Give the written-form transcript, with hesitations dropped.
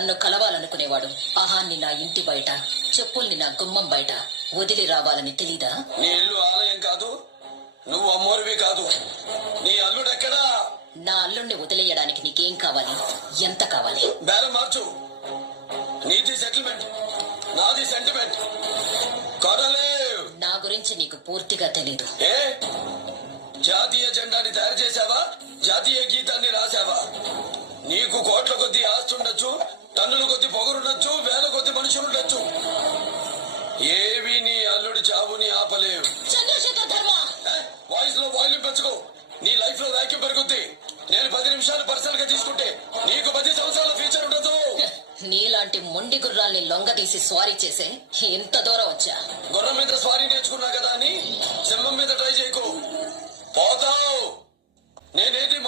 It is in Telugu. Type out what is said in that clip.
నన్ను కలవాలనుకునేవాడు అహాన్ని నా ఇంటి బయట, చెప్పుల్ని నా గుమ్మం బయట వదిలి రావాలని తెలీదా? నీ ఇల్లు ఆలయం కాదు, నువ్వు అమ్మోరివి కాదు. నీ అల్లుడెక్కడా? నా అల్లుణ్ణి వదిలేయడానికి నీకేం కావాలి? ఎంత కావాలి? బేరం మార్చు. నీది సెటిల్మెంట్, నాది సెంటిమెంట్. కొనలేవ్. నా గురించి నీకు పూర్తిగా తెలీదు. ఏ జాతీయ జెండాని తయారు చేశావా? జాతీయ గీతాన్ని రాశావా? నీకు కోట్ల కొద్ది ఆస్తుండొచ్చు, టన్నుల కొద్ది పొగరుండొచ్చు, వేల కొద్ది మనుషులుండొచ్చు. ఏవి నీ అల్లుడి చావుని ఆపలేవు. చంద్రశేఖర్ ధర్మ, వాయిస్ లో వాల్యూమ్ పెంచుకో. నీ లైఫ్ లో వాక్యూమ్ పెరుగుద్ది. నేను 10 నిమిషాలు పర్సనల్ గా తీసుకుంటే నీకు 10 సంవత్సరాల ఫ్యూచర్ ఉండదు. నీలాంటి మొండి గుర్రాల్ని లొంగదీసి స్వారీ చేసే ఇంత దూరం వచ్చా. గుర్రం మీద స్వారీ నేర్చుకున్నా కదా అని సింహం మీద ట్రై చేయకు, పోతావు. నేనేది